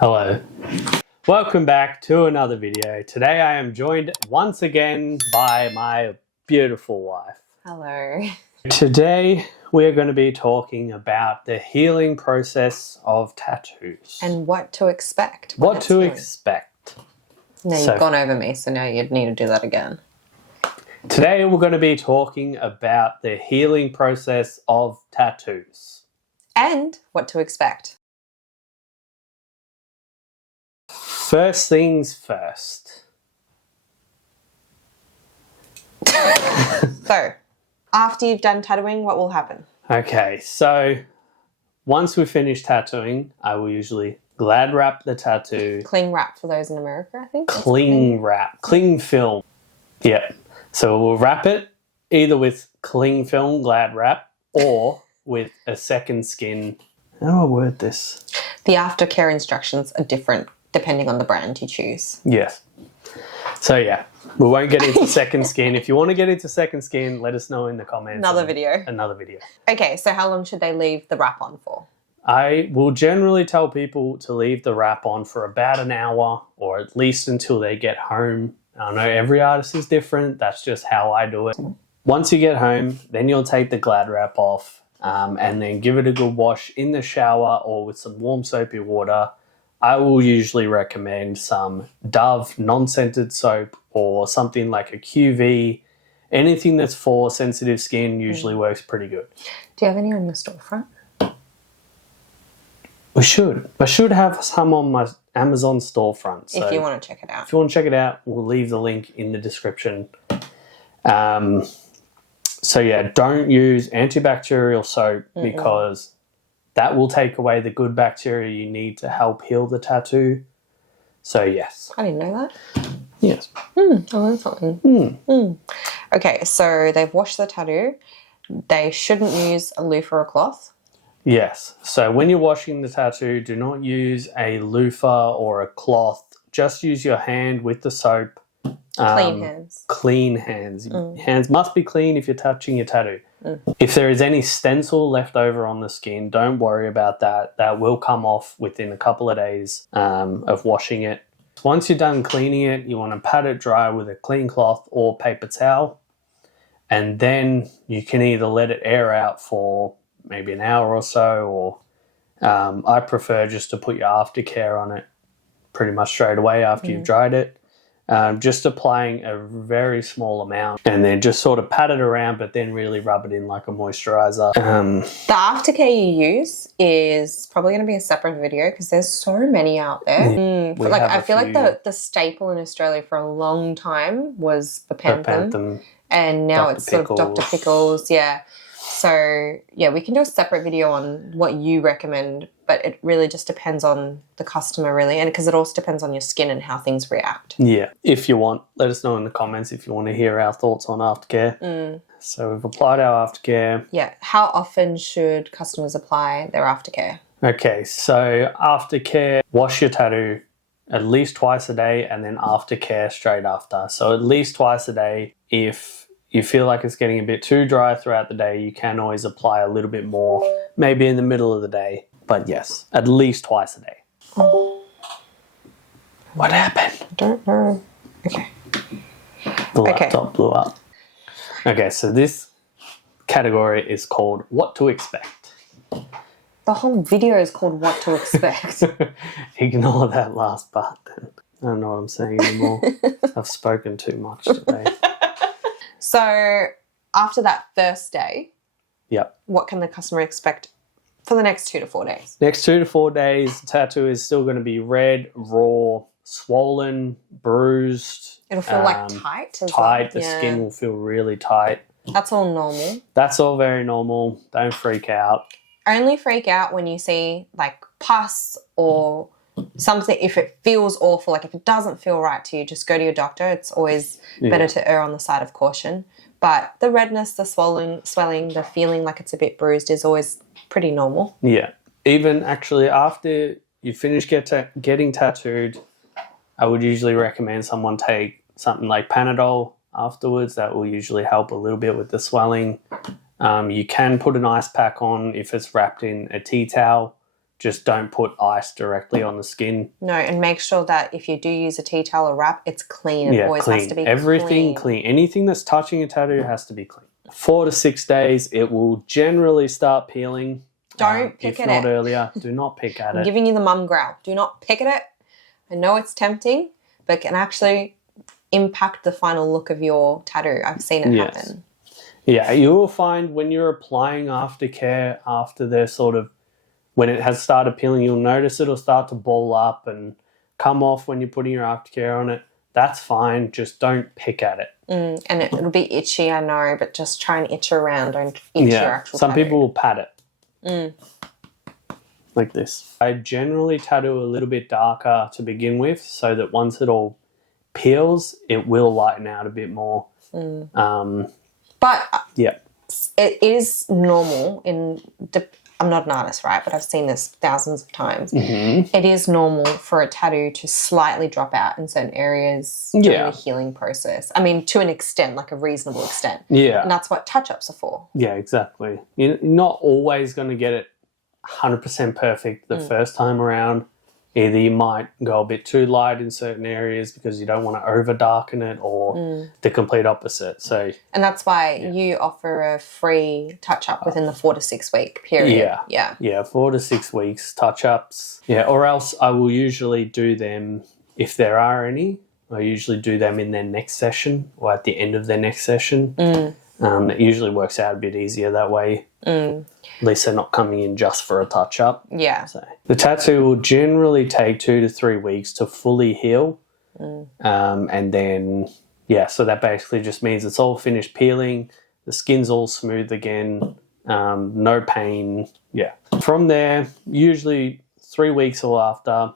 Hello. Welcome back to another video. Today I am joined once again by my beautiful wife. Hello. Today we are going to be talking about the healing process of tattoos. And what to expect. What to expect. No, you've gone over me, so now you'd need to do that again. Today we're going to be talking about the healing process of tattoos. And what to expect. First things first. So, after you've done tattooing, what will happen? Okay, so once we finish tattooing, I will usually glad wrap the tattoo. Cling wrap for those in America, I think. Cling wrap. Cling film. Yeah. So we'll wrap it either with cling film glad wrap or with a second skin. How do I word this? The aftercare instructions are different depending on the brand you choose. Yes. So yeah, we won't get into second skin. If you want to get into second skin, let us know in the comments. Another video. Okay, so how long should they leave the wrap on for? I will generally tell people to leave the wrap on for about an hour or at least until they get home. I know every artist is different. That's just how I do it. Once you get home, then you'll take the glad wrap off and then give it a good wash in the shower or with some warm soapy water. I will usually recommend some Dove non-scented soap or something like a QV. Anything that's for sensitive skin usually works pretty good. Do you have any on your storefront? We should. I should have some on my Amazon storefront. So if you want to check it out. If you want to check it out, we'll leave the link in the description. So yeah, don't use antibacterial soap because that will take away the good bacteria you need to help heal the tattoo. So yes. I didn't know that. Yes. I learned something. Okay, so they've washed the tattoo. They shouldn't use a loofah or a cloth. Yes. So when you're washing the tattoo, do not use a loofah or a cloth. Just use your hand with the soap. Clean hands. Clean hands. Hands must be clean if you're touching your tattoo. If there is any stencil left over on the skin, don't worry about that. That will come off within a couple of days of washing it. Once you're done cleaning it, you want to pat it dry with a clean cloth or paper towel. And then you can either let it air out for maybe an hour or so, or I prefer just to put your aftercare on it pretty much straight away after you've dried it. Just applying a very small amount and then just sort of pat it around, but then really rub it in like a moisturizer. The aftercare you use is probably going to be a separate video because there's so many out there. But like I feel like the staple in Australia for a long time was Bepanthen, and now Dr. it's sort of Dr. Pickles. Yeah. So yeah, we can do a separate video on what you recommend, but it really just depends on the customer really, and because it also depends on your skin and how things react. Yeah, if you want, let us know in the comments if you want to hear our thoughts on aftercare. So we've applied our aftercare. Yeah, how often should customers apply their aftercare? Okay, so aftercare, wash your tattoo at least twice a day and then aftercare straight after. So at least twice a day. If you feel like it's getting a bit too dry throughout the day, you can always apply a little bit more, maybe in the middle of the day. But yes, at least twice a day. What happened? I don't know. Okay. The laptop blew up. Okay, so this category is called What to Expect. The whole video is called What to Expect. Ignore that last part then. I don't know what I'm saying anymore. I've spoken too much today. So after that first day, yep, what can the customer expect for the next 2 to 4 days? Next 2 to 4 days, the tattoo is still going to be red, raw, swollen, bruised. It'll feel like tight as Tight. well. The skin will feel really tight. That's all normal. That's all very normal. Don't freak out. Only freak out when you see like pus or something. If it feels awful, like if it doesn't feel right to you, just go to your doctor. It's always better to err on the side of caution. But the redness, the swelling, the feeling like it's a bit bruised is always pretty normal. Yeah. Even actually after you finish getting tattooed, I would usually recommend someone take something like Panadol afterwards. That will usually help a little bit with the swelling. You can put an ice pack on if it's wrapped in a tea towel. just don't put ice directly on the skin. No, and make sure that if you do use a tea towel or wrap, it's clean. It always has to be Everything clean. Anything that's touching a tattoo has to be clean. 4 to 6 days, it will generally start peeling. Don't pick at it. If not earlier, do not pick at it. I'm giving you the mum growl. Do not pick at it. I know it's tempting, but it can actually impact the final look of your tattoo. I've seen it happen. Yeah, you will find when you're applying aftercare after they're sort of, when it has started peeling, you'll notice it'll start to ball up and come off when you're putting your aftercare on it. That's fine. Just don't pick at it. And it'll be itchy, I know, but just try and itch around. Don't itch your actual Some tattoo. people will pat it. Like this. I generally tattoo a little bit darker to begin with so that once it all peels, it will lighten out a bit more. But it is normal I'm not an artist, right? But I've seen this thousands of times. It is normal for a tattoo to slightly drop out in certain areas during the healing process. I mean, to an extent, like a reasonable extent. Yeah. And that's what touch-ups are for. Yeah, exactly. You're not always going to get it 100% perfect the first time around. Either you might go a bit too light in certain areas because you don't want to over darken it, or the complete opposite. So, and that's why you offer a free touch-up within the 4 to 6 week period. Yeah, 4 to 6 weeks touch-ups. Yeah, or else I will usually do them, if there are any, I usually do them in their next session or at the end of their next session. It usually works out a bit easier that way. At least they're not coming in just for a touch-up. Yeah. So the tattoo will generally take 2 to 3 weeks to fully heal. And then, so that basically just means it's all finished peeling. The skin's all smooth again. No pain. Yeah. From there, usually 3 weeks or after,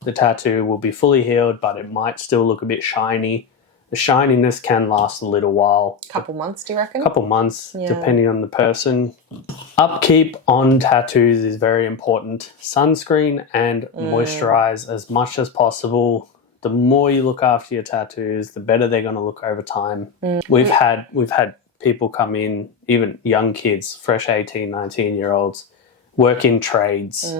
the tattoo will be fully healed, but it might still look a bit shiny. The shininess can last a little while. Couple months, do you reckon? Couple months, depending on the person. Upkeep on tattoos is very important. Sunscreen and moisturize as much as possible. The more you look after your tattoos, the better they're going to look over time. We've had people come in, even young kids, fresh 18, 19-year-olds, work in trades.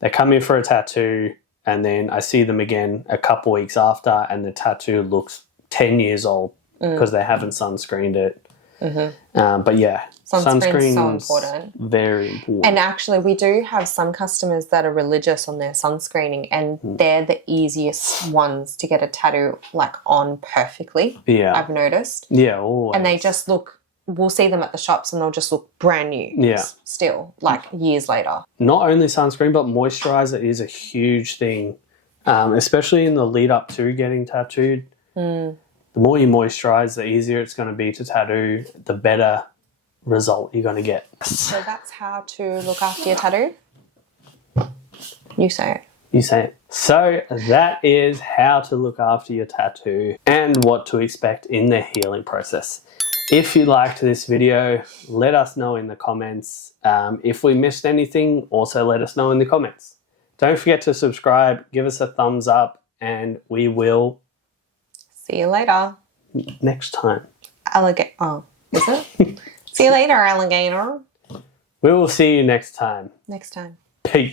They come in for a tattoo, and then I see them again a couple weeks after, and the tattoo looks 10 years old because they haven't sunscreened it. But yeah, sunscreen's so important. Very important. And actually, we do have some customers that are religious on their sunscreening, and they're the easiest ones to get a tattoo like on perfectly. Yeah, I've noticed. Yeah, always. And they just look. We'll see them at the shops, and they'll just look brand new. Yeah, still like years later. Not only sunscreen, but moisturizer is a huge thing, especially in the lead up to getting tattooed. The more you moisturize, the easier it's going to be to tattoo, the better result you're going to get. So that's how to look after your tattoo? You say it. You say it. So that is how to look after your tattoo and what to expect in the healing process. If you liked this video, let us know in the comments. If we missed anything, also let us know in the comments. Don't forget to subscribe, give us a thumbs up, and we will see you later. Next time. Alligator. Oh, is it? See you later, alligator. We will see you next time. Next time. Peace.